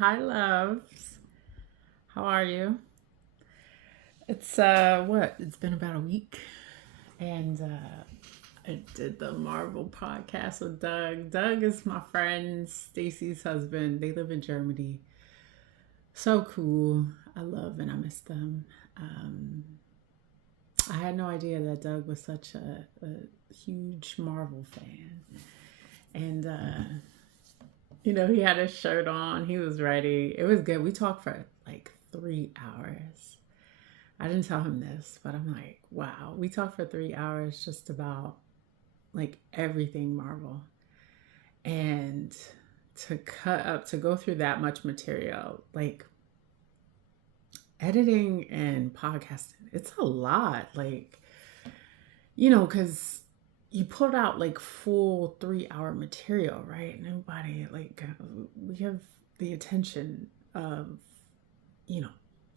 Hi, loves. How are you? It's what? It's been about a week, and I did the Marvel podcast with Doug. Doug is my friend Stacy's husband. They live in Germany. So cool. I love and I miss them. Um, I had no idea that Doug was such a huge Marvel fan, and he had his shirt on. He was ready. It was good. We talked for like 3 hours. I didn't tell him this, but I'm like, wow. We talked for 3 hours just about like everything Marvel. And to go through that much material, like editing and podcasting, it's a lot. Like, because you put out like full 3 hour material, right? Nobody, like, we have the attention of, you know,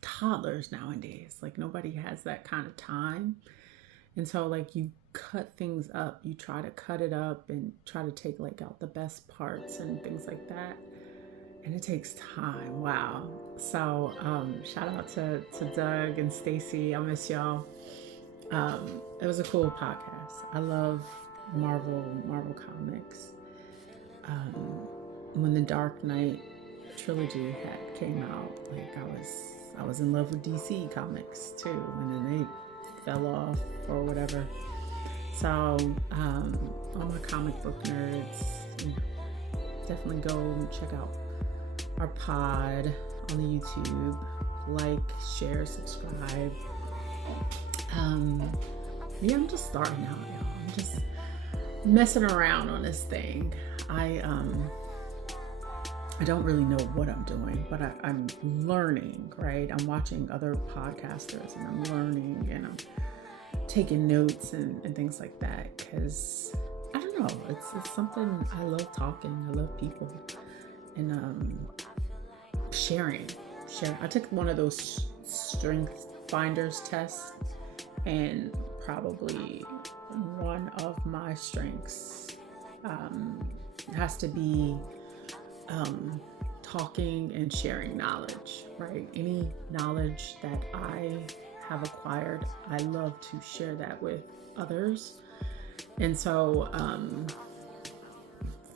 toddlers nowadays. Like, nobody has that kind of time. And so, like, you cut things up, you try to cut it up and try to take like out the best parts and things like that. And it takes time. Wow. So, shout out to Doug and Stacy. I miss y'all. It was a cool podcast. I love Marvel comics. Um, when the Dark Knight trilogy had came out, like I was in love with DC comics too, and then they fell off or whatever. So, all my comic book nerds, definitely go check out our pod on the YouTube. Like, share, subscribe. Yeah, I'm just starting out, y'all. I'm just messing around on this thing. I don't really know what I'm doing, but I'm learning, right? I'm watching other podcasters and I'm learning and I'm taking notes and things like that, because I don't know, it's something. I love talking. I love people and sharing. I took one of those strength finders tests, and probably one of my strengths has to be talking and sharing knowledge, right? Any knowledge that I have acquired, I love to share that with others. And so,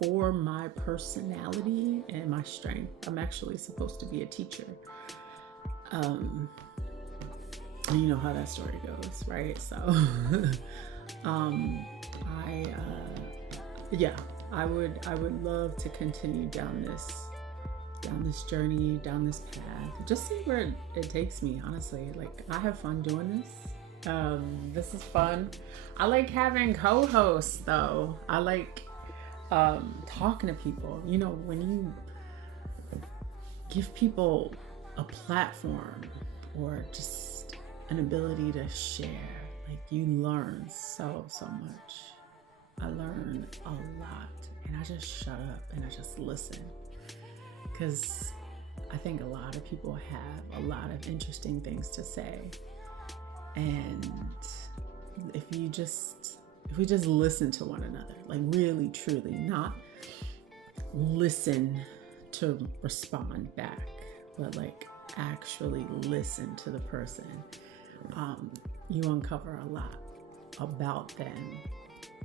for my personality and my strength, I'm actually supposed to be a teacher. And you know how that story goes, right? So, I would love to continue down this journey, down this path, just see where it takes me. Honestly, like, I have fun doing this. This is fun. I like having co-hosts though. I like talking to people. When you give people a platform or just an ability to share, like, you learn so much. I learn a lot, and I just shut up and I just listen, because I think a lot of people have a lot of interesting things to say. And if we just listen to one another, like, really truly, not listen to respond back, but like actually listen to the person, you uncover a lot about them,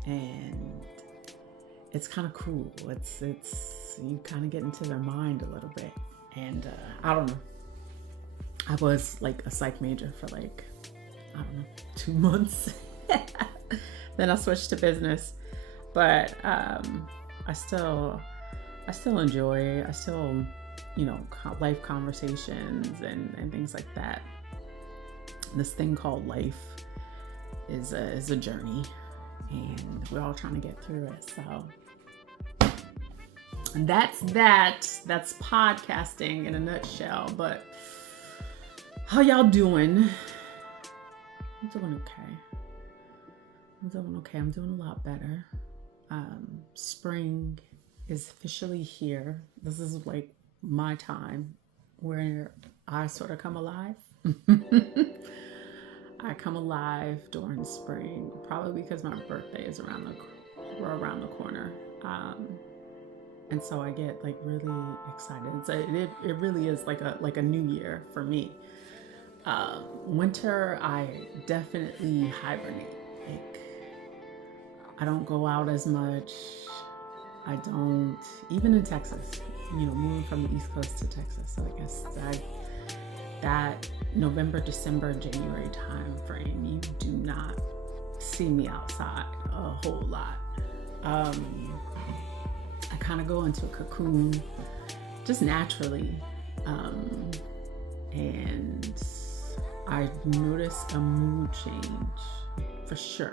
and it's kind of cool. It's you kind of get into their mind a little bit. And I don't know, I was like a psych major for like, I don't know, 2 months. Then I switched to business, but I still enjoy. I still, life conversations and things like that. This thing called life is a journey, and we're all trying to get through it. So, and that's podcasting in a nutshell. But how y'all doing? I'm doing okay. I'm doing a lot better. Spring is officially here. This is like my time where I sort of come alive. I come alive during spring, probably because my birthday is around the corner. And so I get like really excited. So it really is like a new year for me. Winter, I definitely hibernate. Like, I don't go out as much. I don't, even in Texas, moving from the East Coast to Texas. So I guess that November, December, January time frame, you do not see me outside a whole lot. I kind of go into a cocoon just naturally. And I notice a mood change for sure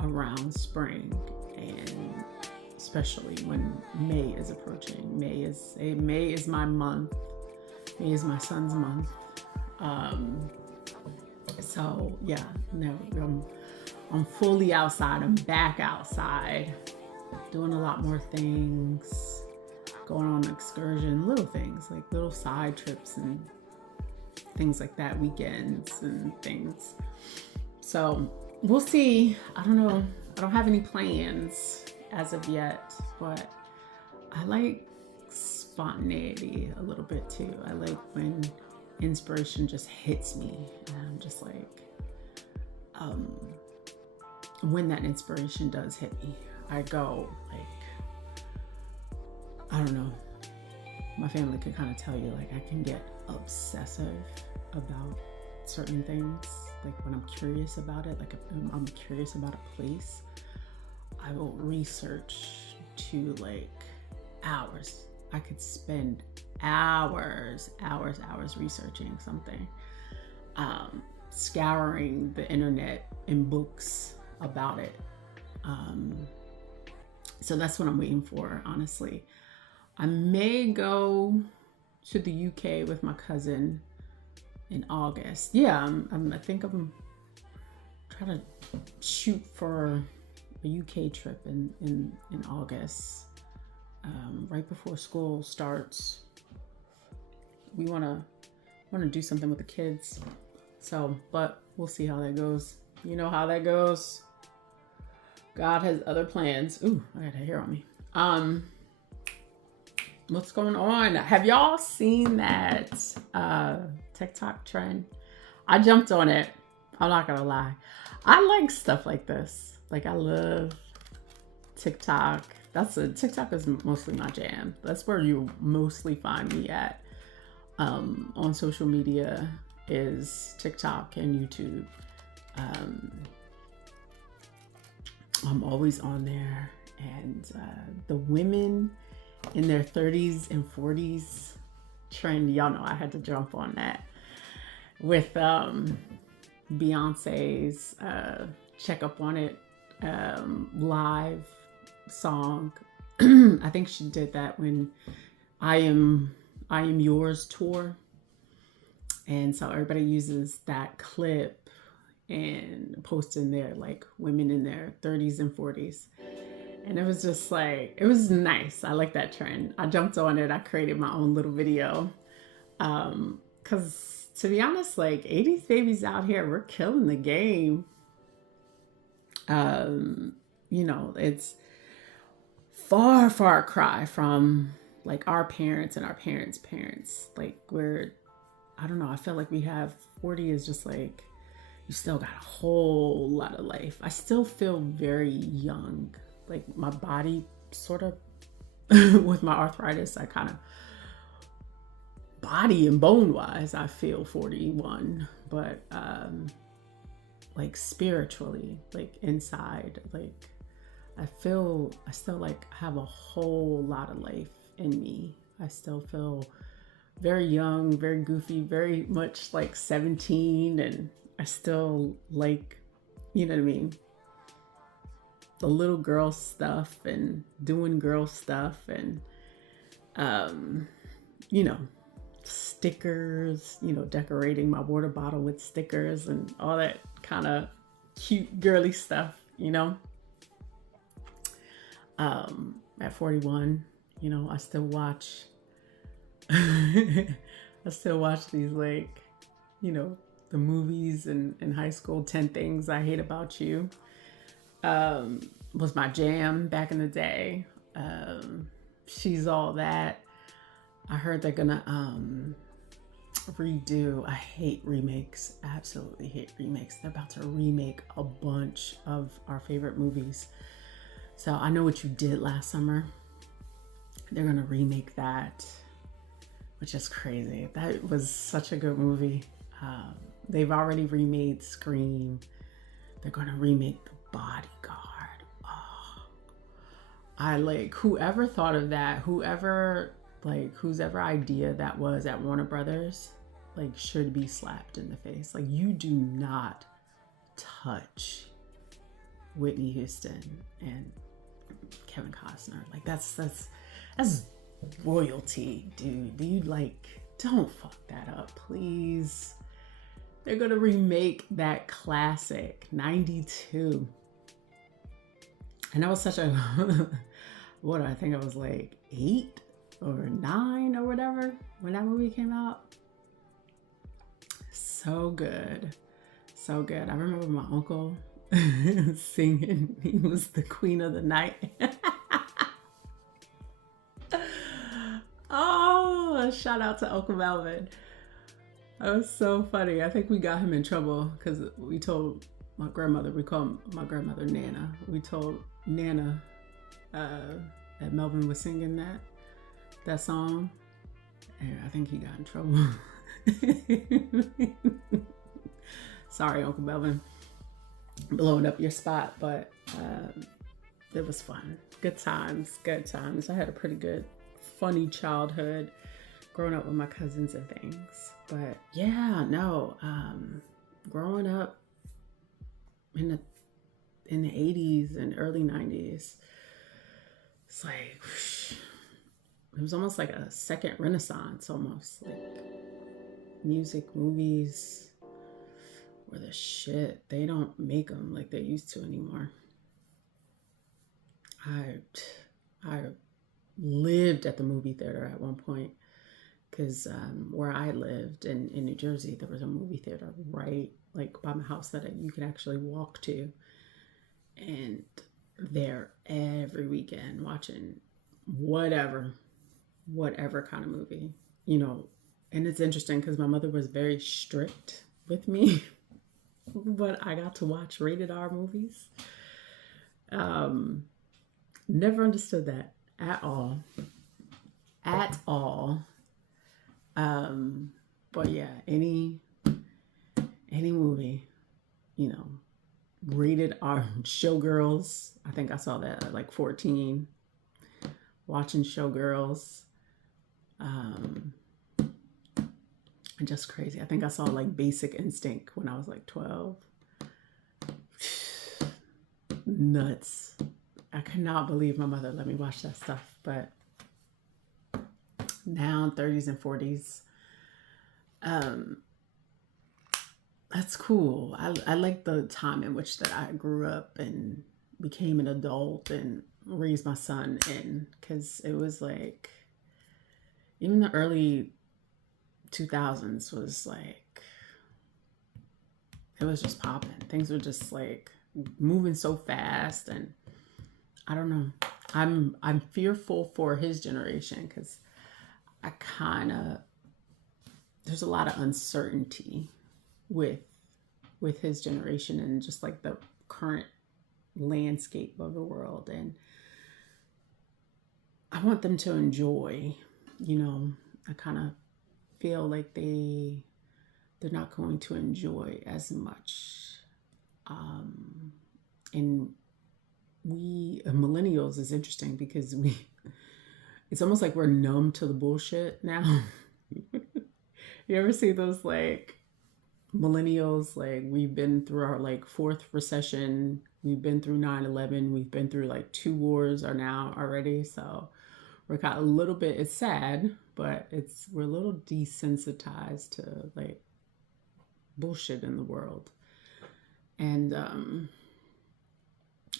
around spring, and especially when May is approaching. May is my month. May is my son's month. So yeah, no, I'm fully outside. I'm back outside, doing a lot more things, going on excursion, little things like little side trips and things like that, weekends and things. So we'll see. I don't know. I don't have any plans as of yet, but I like spontaneity a little bit too. I like when inspiration just hits me, and I'm just like, when that inspiration does hit me, I go like, I don't know. My family could kind of tell you, like, I can get obsessive about certain things. Like when I'm curious about it, like if I'm curious about a place, I will research to like hours. I could spend hours researching something, scouring the internet and books about it. So that's what I'm waiting for, honestly. I may go to the UK with my cousin in August. Yeah, I think I'm trying to shoot for a UK trip in August, right before school starts. We want to do something with the kids. So, but we'll see how that goes. You know how that goes. God has other plans. Ooh, I got a hair on me. What's going on? Have y'all seen that TikTok trend? I jumped on it. I'm not gonna lie. I like stuff like this. Like, I love TikTok. TikTok is mostly my jam. That's where you mostly find me at on social media, is TikTok and YouTube. I'm always on there, and the women in their 30s and 40s trend, y'all know I had to jump on that with Beyonce's Check Up On It live song. I think she did that when I Am Yours tour, and so everybody uses that clip and post in there, like women in their 30s and 40s. And it was just like, it was nice. I like that trend. I jumped on it. I created my own little video. Cause to be honest, like 80s babies out here, we're killing the game. It's far cry from like our parents and our parents' parents. Like I don't know, I feel like we have 40 is just like, you still got a whole lot of life. I still feel very young. Like my body sort of, with my arthritis, I kind of, body and bone wise, I feel 41. But like spiritually, like inside, like I still like have a whole lot of life in me. I still feel very young, very goofy, very much like 17, and I still like, you know what I mean? The little girl stuff and doing girl stuff and, stickers, decorating my water bottle with stickers and all that kind of cute girly stuff, At 41, I still watch, I still watch these, like, the movies in high school. 10 Things I Hate About You was my jam back in the day. She's All That. I heard they're gonna redo. I hate remakes. Absolutely hate remakes. They're about to remake a bunch of our favorite movies. So I Know What You Did Last Summer. They're gonna remake that, which is crazy. That was such a good movie. They've already remade Scream. They're gonna remake The Bodyguard. Oh, I like whoever thought of that. Whose ever idea that was at Warner Brothers, like, should be slapped in the face. Like, you do not touch Whitney Houston and Kevin Costner. Like, that's royalty, dude. Don't fuck that up, please. They're gonna remake that classic, 92. And that was such a, what, I think I was like 8 or 9 or whatever when that movie came out. So good. So good. I remember my uncle singing. He was the queen of the night. Oh, shout out to Uncle Melvin. That was so funny. I think we got him in trouble because we told my grandmother, we call my grandmother Nana. We told Nana that Melvin was singing that song. And I think he got in trouble. Sorry, Uncle Melvin, blowing up your spot, but it was fun. Good times, good times. I had a pretty good, funny childhood growing up with my cousins and things. But yeah, no, growing up in the 80s and early 90s, it's like, it was almost like a second renaissance, almost. Like, music, movies were the shit. They don't make them like they used to anymore. I lived at the movie theater at one point because where I lived in New Jersey, there was a movie theater right like by my house that you could actually walk to, and there every weekend watching whatever kind of movie, you know. And it's interesting because my mother was very strict with me, but I got to watch rated R movies. Never understood that at all. But yeah, any movie, you know, rated R. Showgirls. I think I saw that at like 14. Watching Showgirls. And just crazy. I think I saw like Basic Instinct when I was like 12. Nuts. I could not believe my mother let me watch that stuff. But now 30s and 40s, that's cool. I like the time in which that I grew up and became an adult and raised my son in, because it was like, even the early 2000s was like, it was just popping. Things were just like moving so fast, and I don't know. I'm fearful for his generation because there's a lot of uncertainty with his generation and just like the current landscape of the world, and I want them to enjoy, you know. I kind of feel like they're not going to enjoy as much. And we millennials is interesting because it's almost like we're numb to the bullshit now. You ever see those like millennials? Like, we've been through our like 4th recession. We've been through 9/11. We've been through like 2 wars are now already. So we're kind of a little bit, it's sad, but we're a little desensitized to like bullshit in the world. And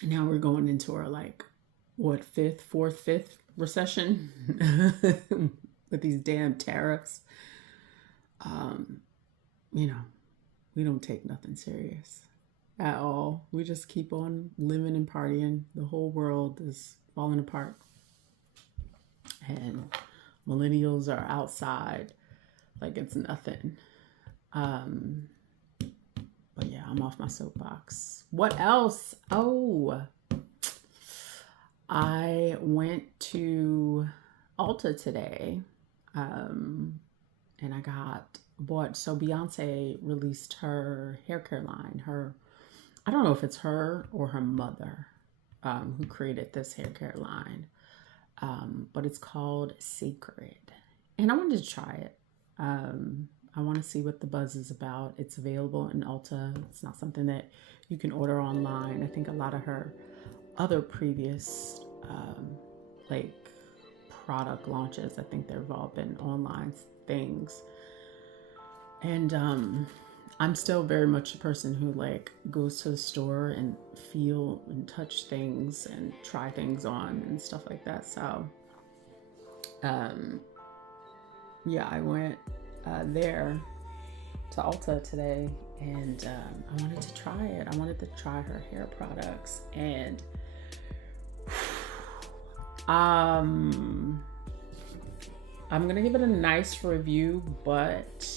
now we're going into our like, what, 5th recession with these damn tariffs. You know, we don't take nothing serious at all. We just keep on living and partying. The whole world is falling apart. and millennials are outside like it's nothing. Um, but yeah, I'm off my soapbox. What else? Oh, I went to Ulta today, and I bought. So Beyonce released her hair care line. I don't know if it's her or her mother, who created this hair care line, but it's called Sacred, and I wanted to try it. I want to see what the buzz is about. It's available in Ulta. It's not something that you can order online. I think a lot of her other previous like product launches, I think they've all been online things. And I'm still very much a person who like goes to the store and feel and touch things and try things on and stuff like that. So yeah, I went there to Ulta today, and I wanted to try it. I wanted to try her hair products, and I'm gonna give it a nice review, but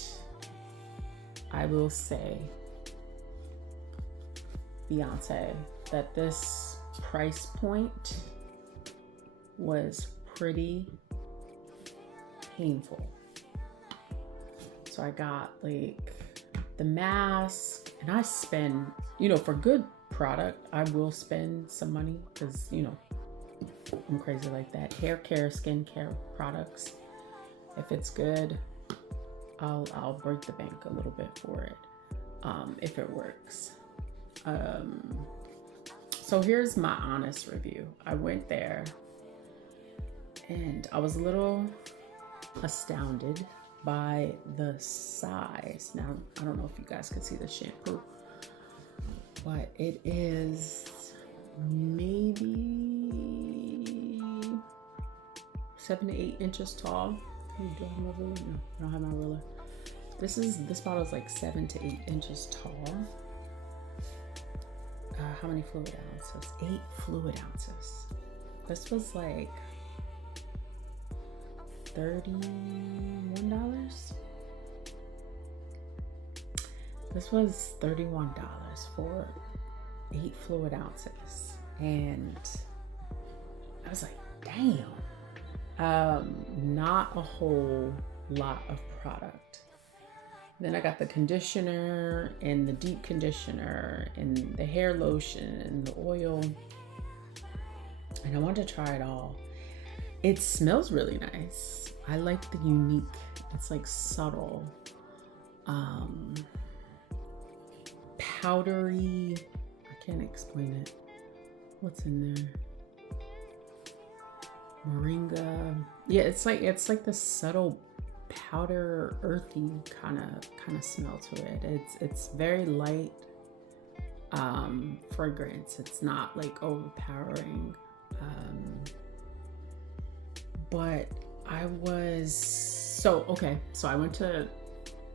I will say, Beyonce, that this price point was pretty painful. So I got like the mask, and I spend, for good product, I will spend some money because, I'm crazy like that. Hair care, skincare products, if it's good, I'll break the bank a little bit for it, if it works. So here's my honest review. I went there and I was a little astounded by the size. Now, I don't know if you guys can see the shampoo, but it is maybe 7 to 8 inches tall. Do I have my ruler? No, I don't have my ruler. This bottle is like 7 to 8 inches tall. How many fluid ounces? 8 fluid ounces. This was like $31. This was $31 for 8 fluid ounces. And I was like, damn. Not a whole lot of product. Then I got the conditioner and the deep conditioner and the hair lotion and the oil. And I wanted to try it all. It smells really nice. I like the unique, it's like subtle, powdery, I can't explain it. What's in there? Moringa. Yeah, it's like the subtle powder, earthy kind of smell to it. It's very light fragrance. It's not like overpowering. But I was so I went to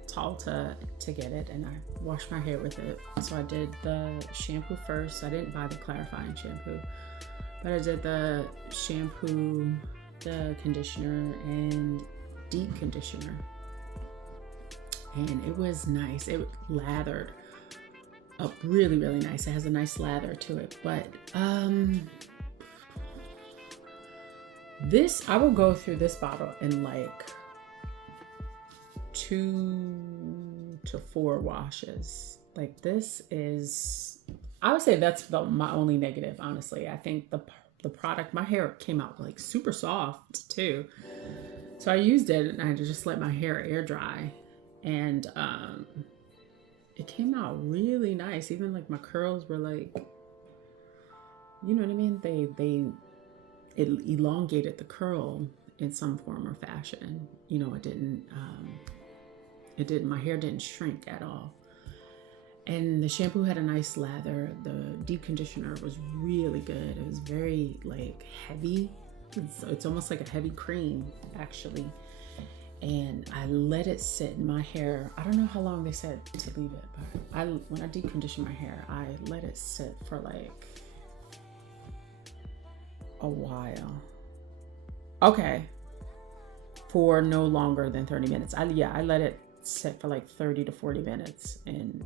Ulta to get it, and I washed my hair with it. So I did the shampoo first. I didn't buy the clarifying shampoo, but I did the shampoo, the conditioner, and deep conditioner, and it was nice. It lathered up really, really nice. It has a nice lather to it. But I will go through this bottle in like 2 to 4 washes. Like, this is, I would say that's my only negative, honestly. I think the product, my hair came out like super soft too. So I used it and I just let my hair air dry, and it came out really nice. Even like my curls were like, you know what I mean? It elongated the curl in some form or fashion. My hair didn't shrink at all. And the shampoo had a nice lather. The deep conditioner was really good. It was very like heavy. It's almost like a heavy cream, actually. And I let it sit in my hair. I don't know how long they said to leave it, but when I deep condition my hair, I let it sit for like a while. Okay, for no longer than 30 minutes. I let it sit for like 30 to 40 minutes, and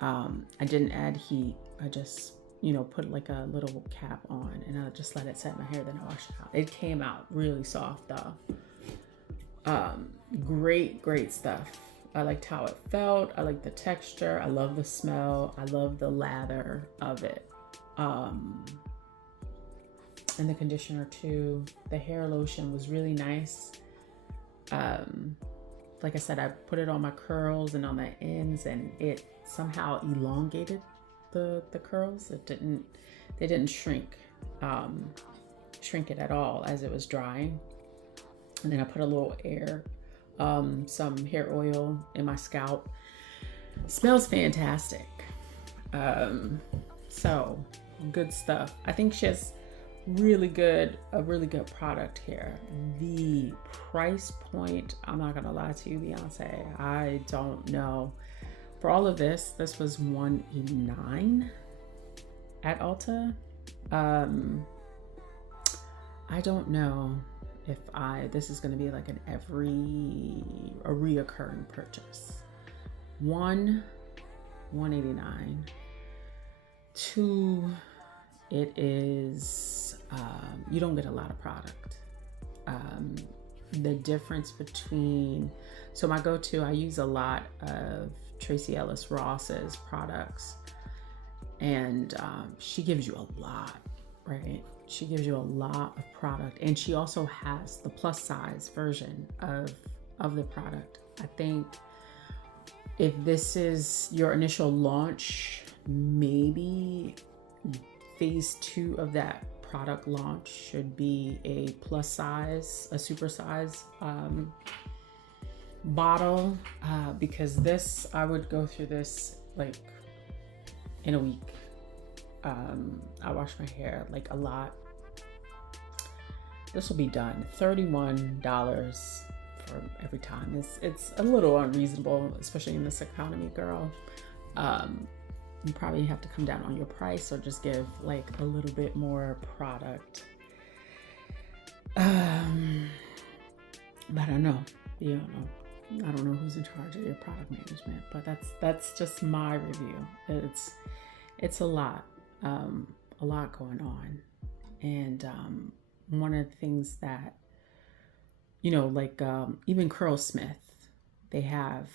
I didn't add heat. I just, you know, put like a little cap on, and I just let it set in my hair, then I washed it out. It came out really soft though. Great stuff. I liked how it felt. I like the texture. I love the smell. I love the lather of it. And the conditioner too. The hair lotion was really nice. Like I said, I put it on my curls and on the ends, and it somehow elongated the curls. They didn't shrink it at all as it was drying. And then I put a little some hair oil in my scalp. Smells fantastic. So good stuff. I think she has a really good product here. The price point, I'm not gonna lie to you, Beyonce, I don't know. For all of this was $189 at Ulta. I don't know if this is gonna be like a reoccurring purchase. $189. 2, it is, you don't get a lot of product. The difference between, so my go-to, I use a lot of Tracee Ellis Ross's products, and she gives you a lot, right? She gives you a lot of product, and she also has the plus size version of the product. I think if this is your initial launch, maybe phase 2 of that product launch should be a plus size, a super size bottle, because this, I would go through this like in a week. I wash my hair like a lot. This will be done. $31 for every time. It's a little unreasonable, especially in this economy, girl. You probably have to come down on your price, or just give like a little bit more product. But I don't know. You don't know. I don't know who's in charge of your product management, but that's just my review. It's a lot going on. And one of the things that, you know, like even Curlsmith, they have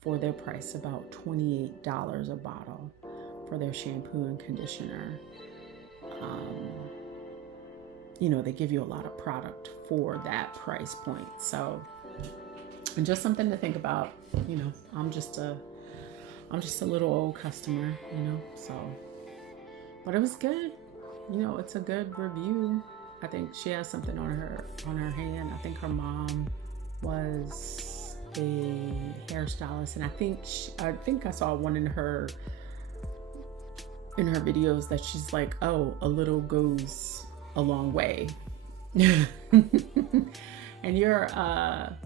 for their price about $28 a bottle for their shampoo and conditioner. You know, they give you a lot of product for that price point. So, and just something to think about. You know, I'm just a little old customer, you know, so, but it was good. You know, it's a good review. I think she has something on her hand. I think her mom was a hairstylist, and I think I saw one in her videos that she's like, oh, a little goes a long way. And you're a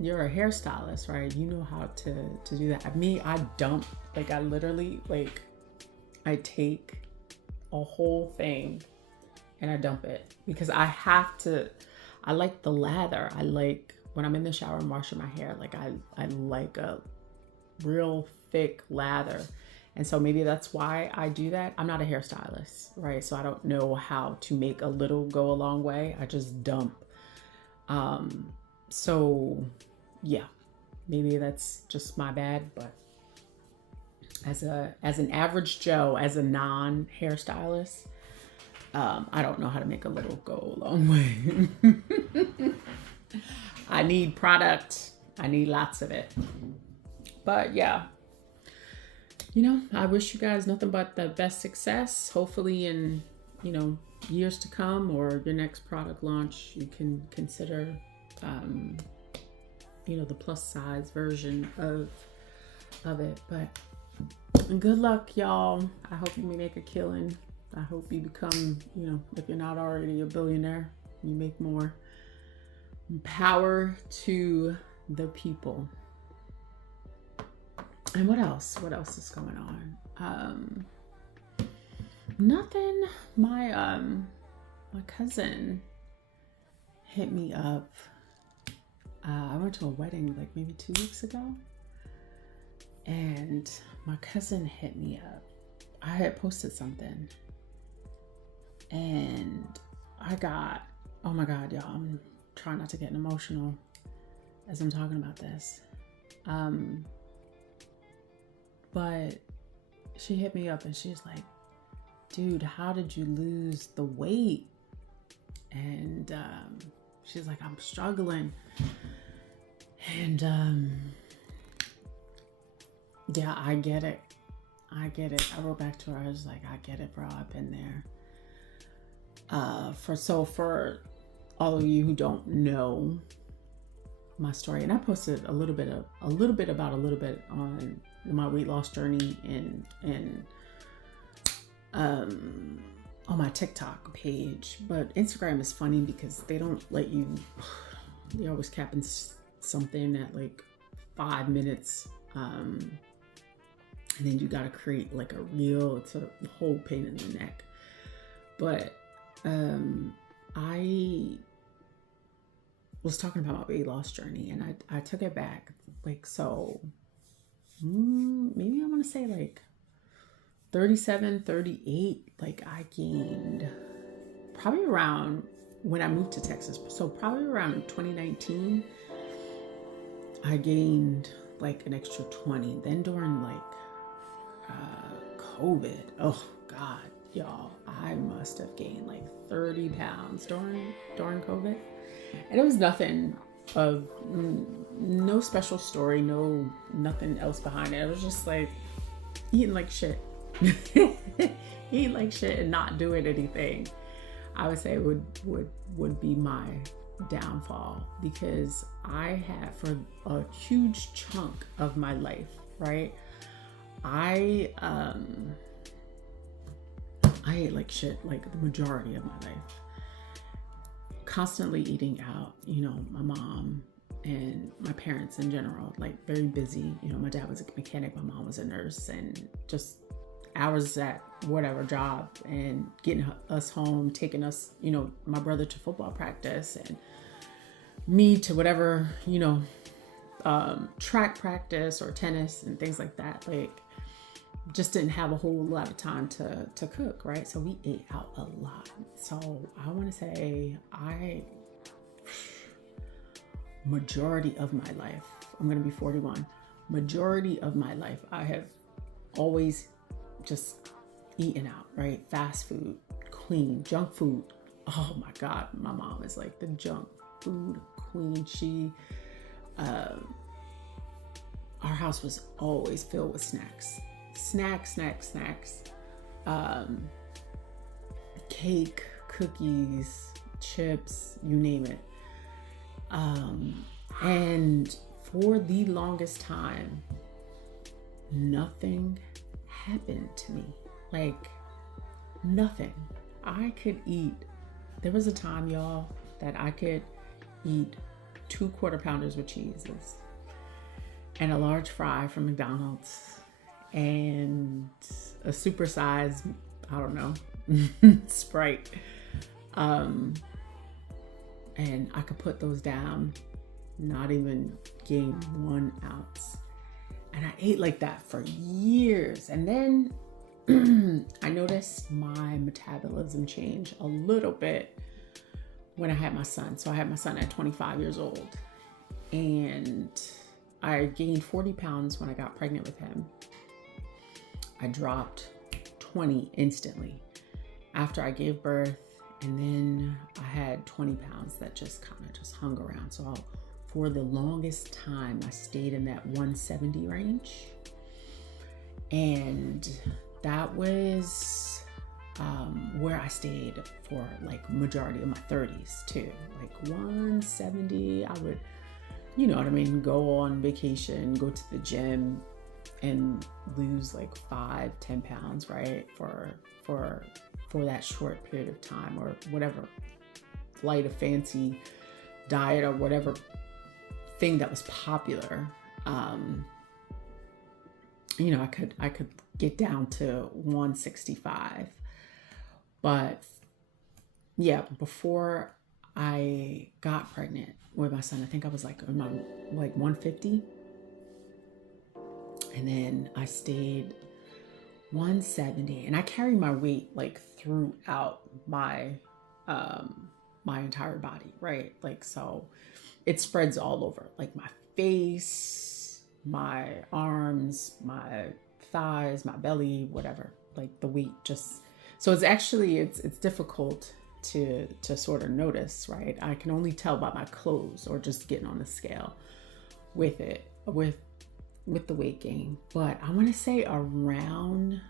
hairstylist, right? You know how to do that. Me, I dump, like I literally, like I take a whole thing and I dump it, because I like the lather. I like when I'm in the shower and washing my hair, like I like a real thick lather. And so maybe that's why I do that. I'm not a hairstylist, right? So I don't know how to make a little go a long way. I just dump. So yeah, maybe that's just my bad, but as an average Joe, as a non-hairstylist, I don't know how to make a little go a long way. I need product. I need lots of it. But yeah, you know, I wish you guys nothing but the best success. Hopefully in, you know, years to come, or your next product launch, you can consider, you know, the plus size version of it. But good luck, y'all. I hope you make a killing. I hope you become, you know, if you're not already a billionaire, you make more. Power to the people. And what else? What else is going on? Nothing. My cousin hit me up. I went to a wedding like maybe 2 weeks ago, and my cousin hit me up. I had posted something, and I got, oh my God, y'all, I'm trying not to get emotional as I'm talking about this. But she hit me up and she's like, dude, how did you lose the weight? And she's like, I'm struggling. And yeah, I get it. I get it. I wrote back to her. I was like, I get it, bro. I've been there. For all of you who don't know my story, and I posted a little bit on my weight loss journey on my TikTok page. But Instagram is funny because they don't let you. They always capping something at like 5 minutes. And then you gotta create like a reel. It's a whole pain in the neck. But I was talking about my weight loss journey, and I took it back. Like, so maybe I want to say like 37, 38. Like, I gained probably around when I moved to Texas. So probably around 2019, I gained like an extra 20. Then during like COVID, oh God, y'all, I must have gained like 30 pounds during COVID. And it was nothing of, no special story, nothing else behind it. It was just like eating like shit. Eating like shit and not doing anything. I would say would be my downfall, because I had, for a huge chunk of my life, right? I ate like shit, like the majority of my life. Constantly eating out, my mom and my parents in general, like very busy. My dad was a mechanic, my mom was a nurse, and just hours at whatever job, and getting us home, taking us, my brother to football practice, and me to whatever, track practice or tennis and things like that. Like, just didn't have a whole lot of time to cook, right? So we ate out a lot. So I want to say majority of my life, I'm going to be 41, majority of my life, I have always just eaten out, right? Fast food, clean, junk food. Oh my God, my mom is like the junk food queen. She, our house was always filled with snacks. Cake, cookies, chips, you name it. And for the longest time, nothing happened to me. Like, nothing. I could eat. There was a time, y'all, that I could eat 2 quarter pounders with cheeses and a large fry from McDonald's and a supersized, I don't know, Sprite. And I could put those down, not even gain 1 ounce. And I ate like that for years. And then I noticed my metabolism change a little bit when I had my son. So I had my son at 25 years old. And I gained 40 pounds when I got pregnant with him. I dropped 20 instantly after I gave birth. And then I had 20 pounds that just kind of just hung around. So for the longest time, I stayed in that 170 range. And that was where I stayed for like majority of my 30s too. Like 170, I would, you know what I mean, go on vacation, go to the gym and lose like 5-10 pounds, right? For that short period of time, or whatever flight of fancy diet or whatever thing that was popular. I could get down to 165. But yeah, before I got pregnant with my son. I think I was like around like 150. And then I stayed 170, and I carry my weight like throughout my entire body, right? Like, so it spreads all over, like my face, my arms, my thighs, my belly, whatever. Like the weight just, so it's actually it's difficult to sort of notice, right? I can only tell by my clothes or just getting on the scale with it, with the weight gain. But I want to say around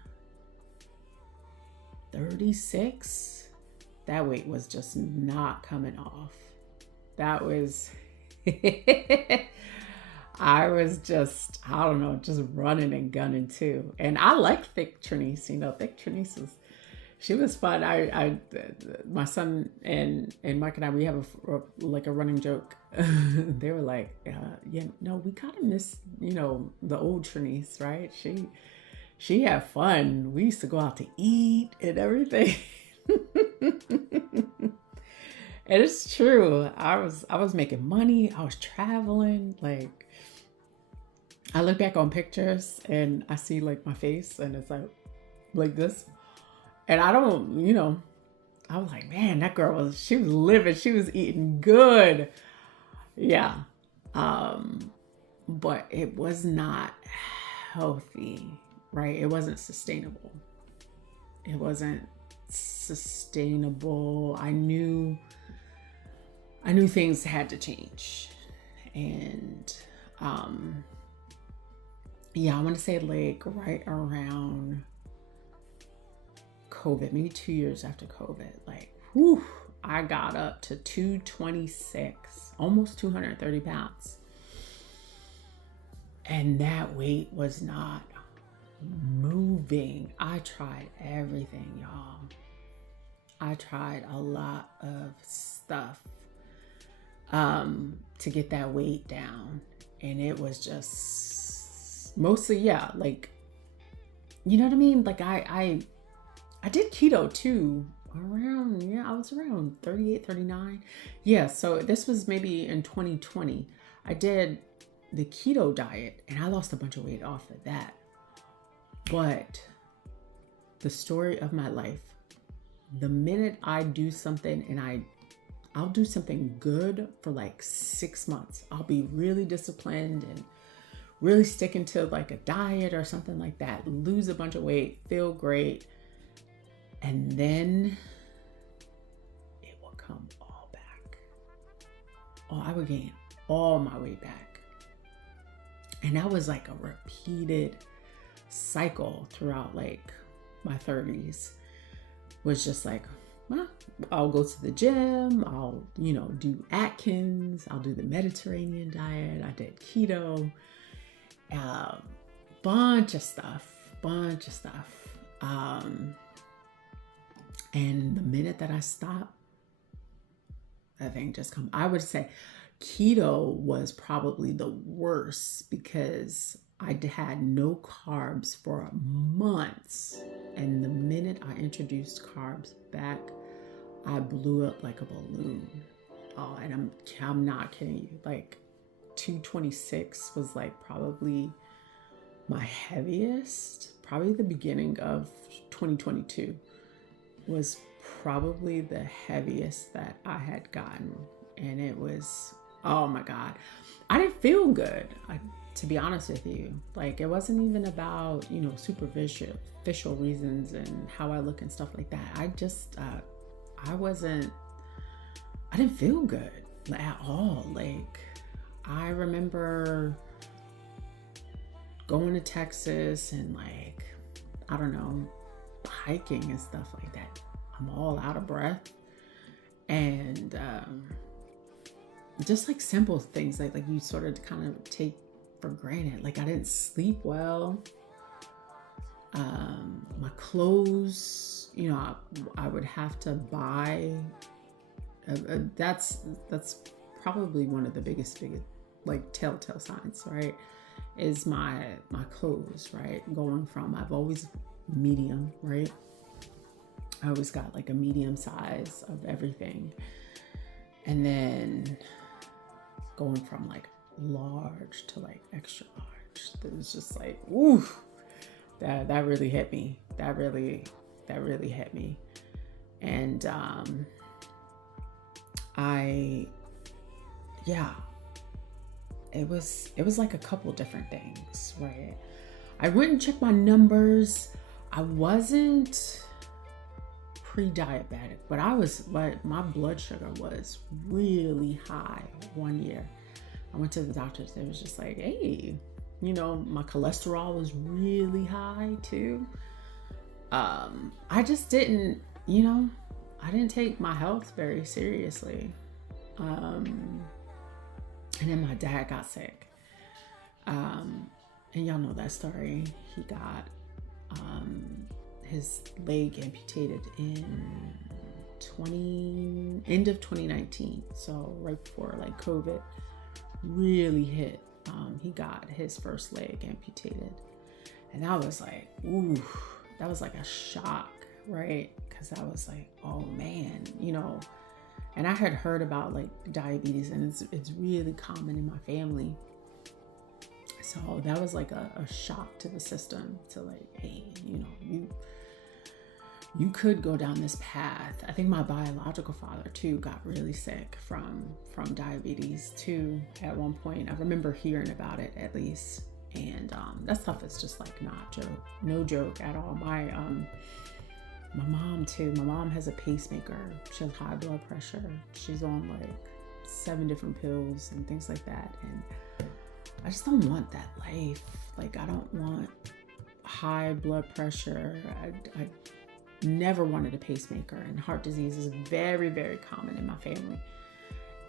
36, that weight was just not coming off. That was I was just, I don't know, just running and gunning too. And I like thick Tranise, you know, thick Tranise was, she was fun. My son and Mike and I, we have like a running joke. They were like, yeah, no, we kind of miss, you know, the old Tranise, right? She had fun. We used to go out to eat and everything. And it's true. I was making money. I was traveling. Like, I look back on pictures and I see like my face and it's like this. And I don't, you know, I was like, man, that girl she was living. She was eating good. Yeah. But it was not healthy, right? It wasn't sustainable. It wasn't sustainable. I knew things had to change. And yeah, I want to say like right around COVID, maybe 2 years after COVID, like, whew, I got up to 226, almost 230 pounds. And that weight was not moving. I tried everything, y'all. I tried a lot of stuff to get that weight down. And it was just mostly, yeah, like, you know what I mean? Like I did keto too around, yeah, I was around 38, 39. Yeah, so this was maybe in 2020. I did the keto diet and I lost a bunch of weight off of that. But the story of my life, the minute I do something and I'll do something good for like 6 months. I'll be really disciplined and really sticking to like a diet or something like that, lose a bunch of weight, feel great. And then it will come all back. Oh, I would gain all my weight back. And that was like a repeated cycle throughout like my 30s. Was just like, well, I'll go to the gym, I'll, you know, do Atkins, I'll do the Mediterranean diet, I did keto, bunch of stuff. And the minute that I stopped, that thing just come. I would say keto was probably the worst because I had no carbs for months. And the minute I introduced carbs back, I blew up like a balloon. Oh, and I'm not kidding you. Like 226 was like probably my heaviest. Probably the beginning of 2022 was probably the heaviest that I had gotten. And it was, oh my God. I didn't feel good. To be honest with you, like it wasn't even about, you know, superficial reasons and how I look and stuff like that. I just, I didn't feel good at all. Like I remember going to Texas and like, I don't know, hiking and stuff like that. I'm all out of breath. And just like simple things like you sort of kind of take for granted. Like I didn't sleep well. My clothes, you know, I would have to buy. That's probably one of the biggest like telltale signs, right? Is my clothes, right? Going from, I've always medium, right? I always got like a medium size of everything. And then going from like large to like extra large. It was just like, ooh, that really hit me. That really hit me. And it was like a couple different things, right? I went and checked my numbers. I wasn't pre-diabetic, but my blood sugar was really high one year. I went to the doctors. They was just like, hey, my cholesterol was really high too. I just didn't, I didn't take my health very seriously. And then my dad got sick. And y'all know that story. He got his leg amputated in end of 2019. So right before like COVID really hit, he got his first leg amputated. And I was like, ooh, that was like a shock, right? Because I was like, oh man, and I had heard about like diabetes, and it's really common in my family. So that was like a shock to the system, to like, hey, you could go down this path. I think my biological father too got really sick from diabetes too at one point. I remember hearing about it at least. And that stuff is just like no joke at all. My mom too. My mom has a pacemaker. She has high blood pressure. She's on like 7 different pills and things like that. And I just don't want that life. Like, I don't want high blood pressure. I never wanted a pacemaker, and heart disease is very, very common in my family.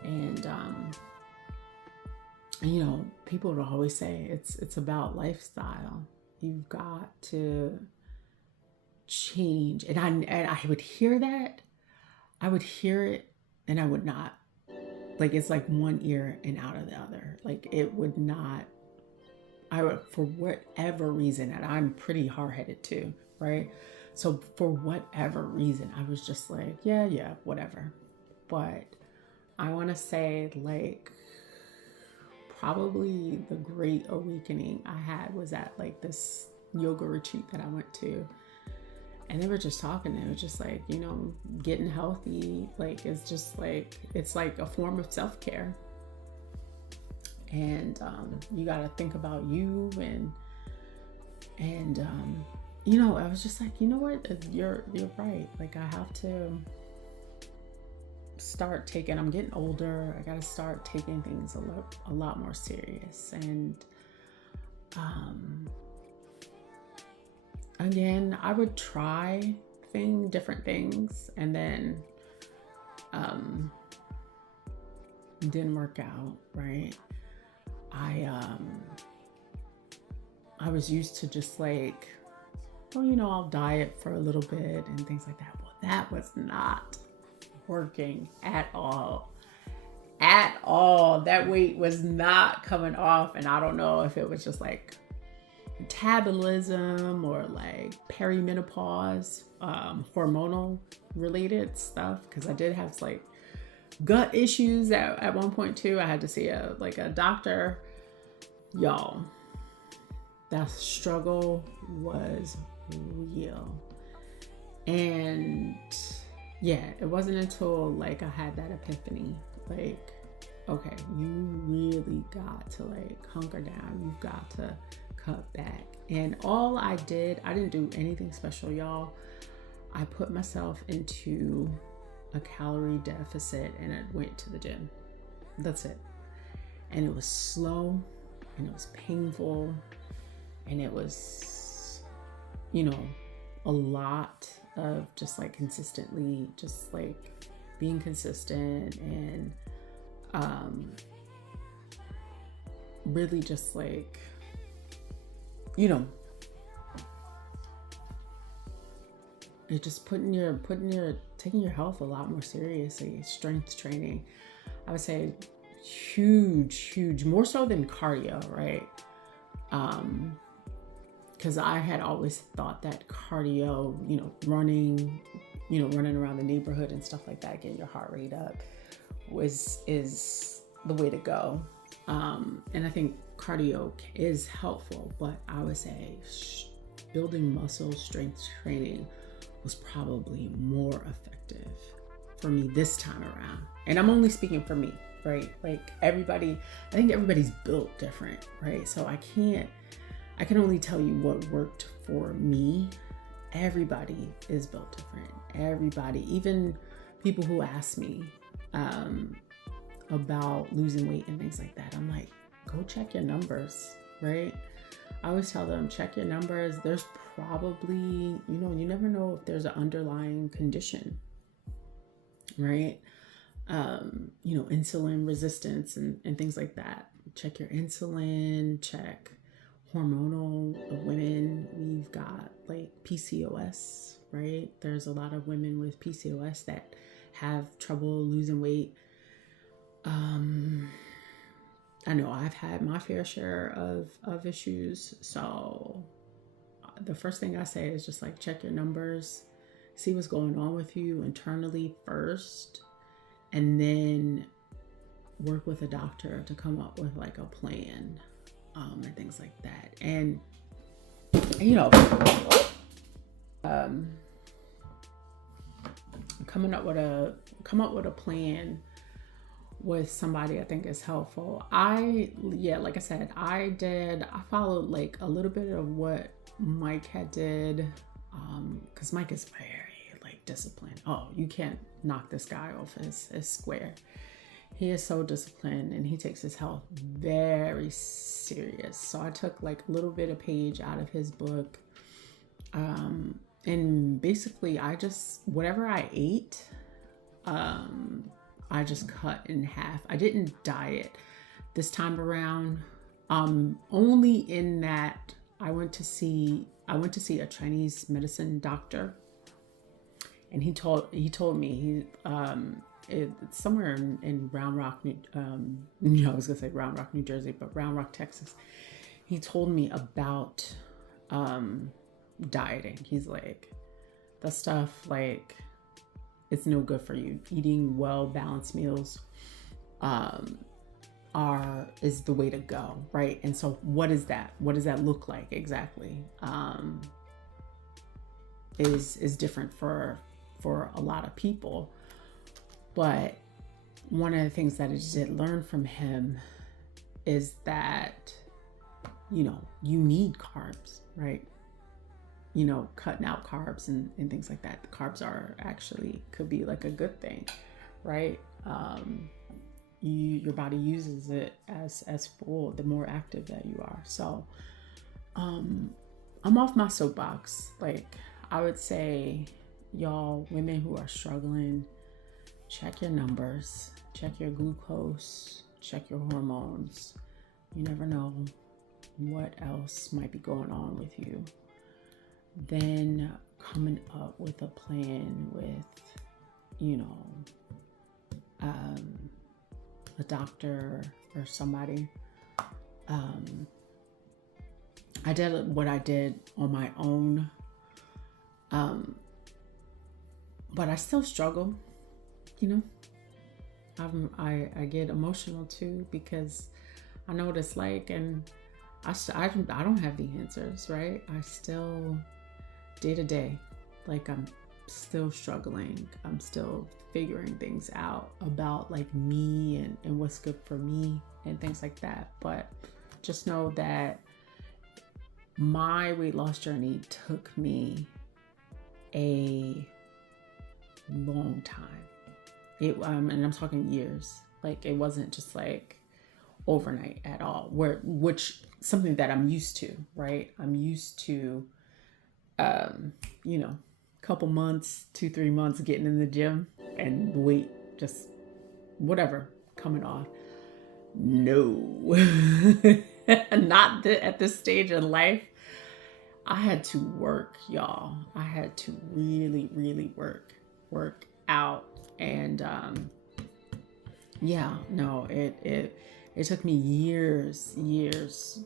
And people would always say it's about lifestyle. You've got to change. And I would hear that. I would hear it and I would not. Like, it's like one ear and out of the other. Like, it would not. For whatever reason, and I'm pretty hard-headed too, right? So for whatever reason, I was just like, yeah, whatever. But I want to say, like, probably the great awakening I had was at like this yoga retreat that I went to. And they were just talking. They were just like, getting healthy, like, it's just like, it's like a form of self-care. And you got to think about you. And I was just like, you know what? You're right. Like, I have to start taking, I'm getting older. I got to start taking things a lot more serious. And again, I would try different things, and then didn't work out, right? I was used to just like, I'll diet for a little bit and things like that. Well, that was not working at all. At all. That weight was not coming off. And I don't know if it was just like metabolism or like perimenopause, hormonal related stuff. Because I did have like gut issues at one point too. I had to see a doctor. Y'all, that struggle was real. And yeah, it wasn't until like I had that epiphany, like, okay, you really got to like hunker down. You've got to cut back. And all I didn't do anything special, y'all. I put myself into a calorie deficit and I went to the gym. That's it. And it was slow and it was painful and it was, a lot of just like consistently, just like being consistent and really just like, it just taking your health a lot more seriously. Strength training, I would say huge, more so than cardio, right? Because I had always thought that cardio, running around the neighborhood and stuff like that, getting your heart rate up, is the way to go. And I think cardio is helpful, but I would say building muscle strength training was probably more effective for me this time around. And I'm only speaking for me, right? Like everybody, I think everybody's built different, right? So I can only tell you what worked for me. Everybody is built different. Everybody, even people who ask me about losing weight and things like that, I'm like, go check your numbers, right? I always tell them, check your numbers. There's probably, you never know if there's an underlying condition, right? Insulin resistance and things like that. Check your insulin, check hormonal women. We've got like PCOS, right? There's a lot of women with PCOS that have trouble losing weight. I know I've had my fair share of issues. So the first thing I say is just like, check your numbers, see what's going on with you internally first, and then work with a doctor to come up with like a plan, and things like that. And, come up with a plan with somebody I think is helpful. Like I said, I followed like a little bit of what Mike had did, because Mike is very like disciplined. Oh, you can't knock this guy off his square. He is so disciplined and he takes his health very serious. So I took like a little bit of page out of his book, and basically whatever I ate, I just cut in half. I didn't diet this time around, only in that I went to see a Chinese medicine doctor, and he told me it's somewhere in Round Rock, I was gonna say Round Rock, New Jersey, but Round Rock, Texas. He told me about dieting. He's like, that stuff, like, it's no good for you. Eating well-balanced meals is the way to go, right? And so what is that? What does that look like exactly? Is different for a lot of people. But one of the things that I did learn from him is that, you need carbs, right? Cutting out carbs and things like that. The carbs could be like a good thing, right? Your body uses it as fuel, the more active that you are. So I'm off my soapbox. Like, I would say, y'all, women who are struggling, check your numbers, check your glucose, check your hormones. You never know what else might be going on with you. Then coming up with a plan with, a doctor or somebody. I did what I did on my own, but I still struggle. I get emotional too, because I know what it's like, and I don't have the answers, right? I still, day to day, like, I'm still struggling. I'm still figuring things out about like me and what's good for me and things like that. But just know that my weight loss journey took me a long time. And I'm talking years. Like, it wasn't just like overnight at all, which something that I'm used to, right? I'm used to, couple months, 2-3 months getting in the gym and weight just whatever coming off. No, not at this stage in life. I had to work, y'all. I had to really, really work out. And it took me years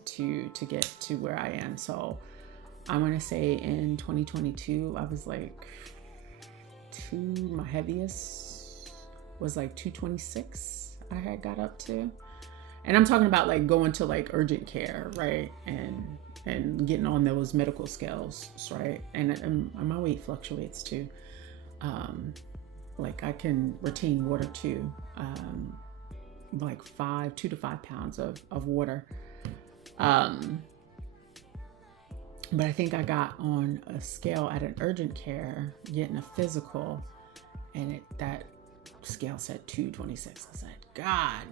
to get to where I am. So I want to say in 2022, I was like my heaviest was like 226 I had got up to. And I'm talking about like going to like urgent care, right? And getting on those medical scales, right? And my weight fluctuates too. Like I can retain water too. Like 2 to 5 pounds of water. But I think I got on a scale at an urgent care getting a physical, and that scale said 226. I said, God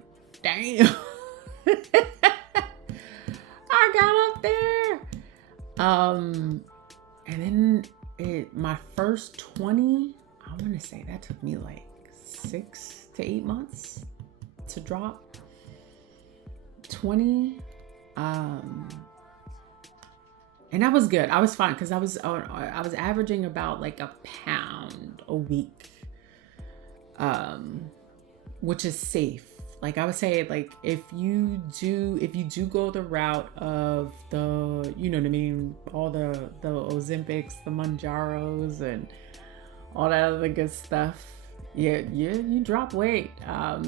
damn. I got up there. And then my first 20, I want to say that took me like 6 to 8 months to drop 20. And that was good. I was fine because I was averaging about like a pound a week, which is safe. Like I would say, like if you do go the route of the, you know what I mean, all the Ozempics, the Manjaros, and all that other good stuff, you drop weight. A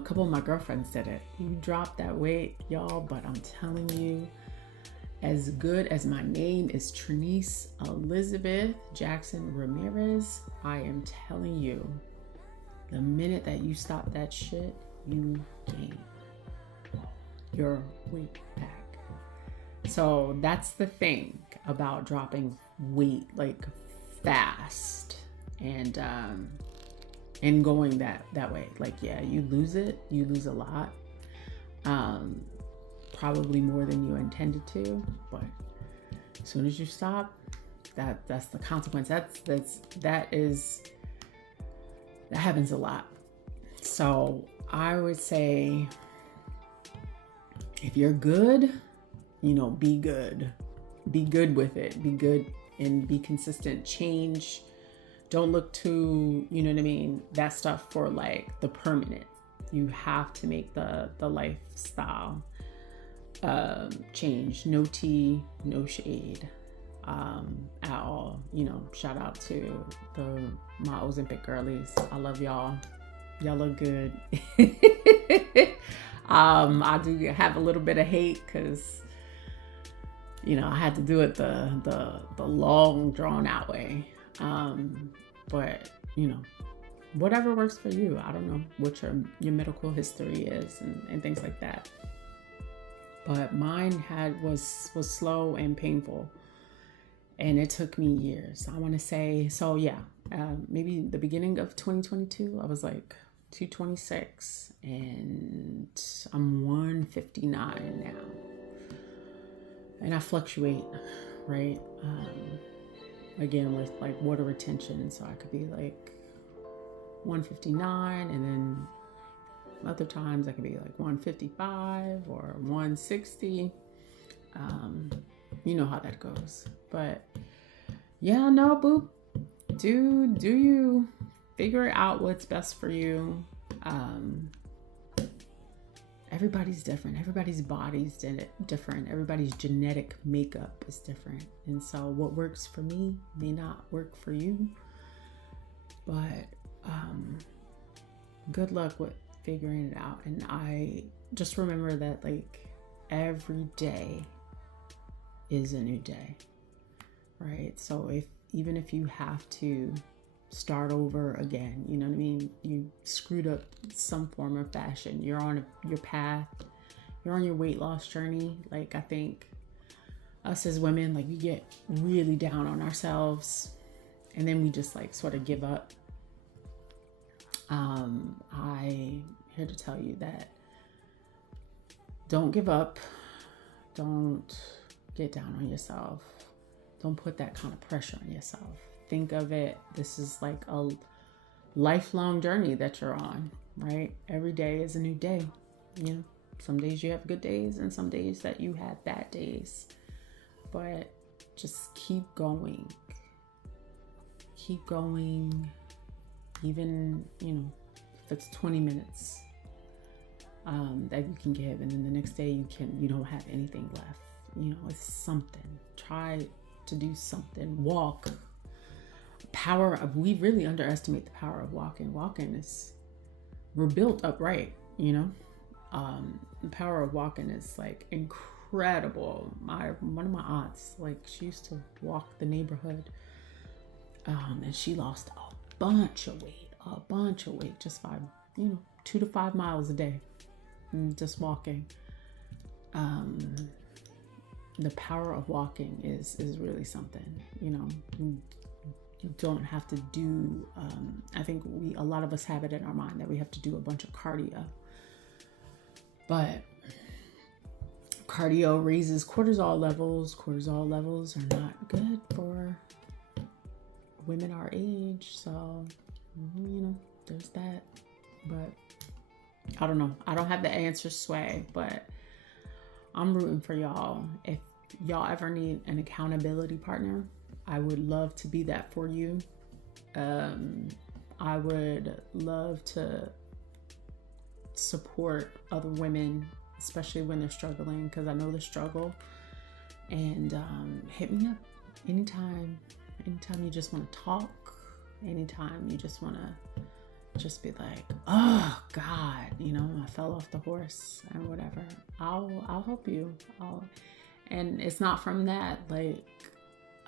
couple of my girlfriends did it. You drop that weight, y'all. But I'm telling you, as good as my name is Tranise Elizabeth Jackson Ramirez, I am telling you, the minute that you stop that shit, you gain your weight back. So that's the thing about dropping weight like fast and going that way. Like, yeah, you lose a lot. Probably more than you intended to, but as soon as you stop, that's the consequence. That happens a lot. So I would say, if you're good, be good. Be good with it. Be good and be consistent. Change. Don't look to, you know what I mean, that stuff for like the permanent. You have to make the lifestyle change. No tea, no shade at all. Shout out to my Ozempic girlies. I love y'all. Y'all look good. I do have a little bit of hate because I had to do it the long drawn out way. But whatever works for you. I don't know what your medical history is and things like that. But mine was slow and painful, and it took me years. I want to say, so yeah, maybe the beginning of 2022, I was like 226, and I'm 159 now, and I fluctuate, right? Again, with like water retention, so I could be like 159, and then other times I could be like 155 or 160. You know how that goes. But yeah, no, boo. Do you figure out what's best for you? Everybody's different. Everybody's body's different. Everybody's genetic makeup is different. And so what works for me may not work for you. But good luck with figuring it out. And I just remember that like every day is a new day, right? So even if you have to start over again, you know what I mean, you screwed up some form of fashion, you're on your path, you're on your weight loss journey. Like, I think us as women, like, we get really down on ourselves and then we just like sort of give up. I'm here to tell you that don't give up. Don't get down on yourself. Don't put that kind of pressure on yourself. Think of it, this is like a lifelong journey that you're on, right? Every day is a new day. Some days you have good days and some days that you have bad days. But just keep going. Keep going. Even, if it's 20 minutes that you can give, and then the next day you don't have anything left. It's something. Try to do something. Walk. power of, we really underestimate the power of walking. Walking is, we're built upright, you know. The power of walking is like incredible. One of my aunts, like, she used to walk the neighborhood, and she lost a bunch of weight just by, 2 to 5 miles a day, just walking. The power of walking is really something, You don't have to do, I think a lot of us have it in our mind that we have to do a bunch of cardio. But cardio raises cortisol levels. Cortisol levels are not good for women our age. So, there's that. But I don't know. I don't have the answer, Sway, but I'm rooting for y'all. If y'all ever need an accountability partner, I would love to be that for you. I would love to support other women, especially when they're struggling, because I know the struggle. And hit me up anytime you just want to talk, anytime you just want to just be like, oh God, I fell off the horse and whatever. I'll help you. And it's not from that like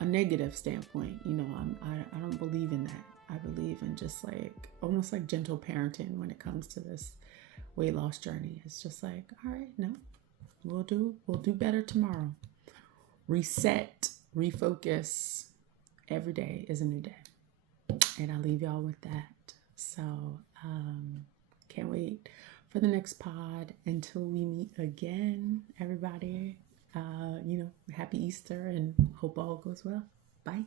a negative standpoint. I don't believe in that. I believe in just like almost like gentle parenting when it comes to this weight loss journey. It's just like, all right, no, we'll do better tomorrow. Reset, refocus. Every day is a new day. And I'll leave y'all with that. So, can't wait for the next pod until we meet again, everybody. Happy Easter and hope all goes well. Bye.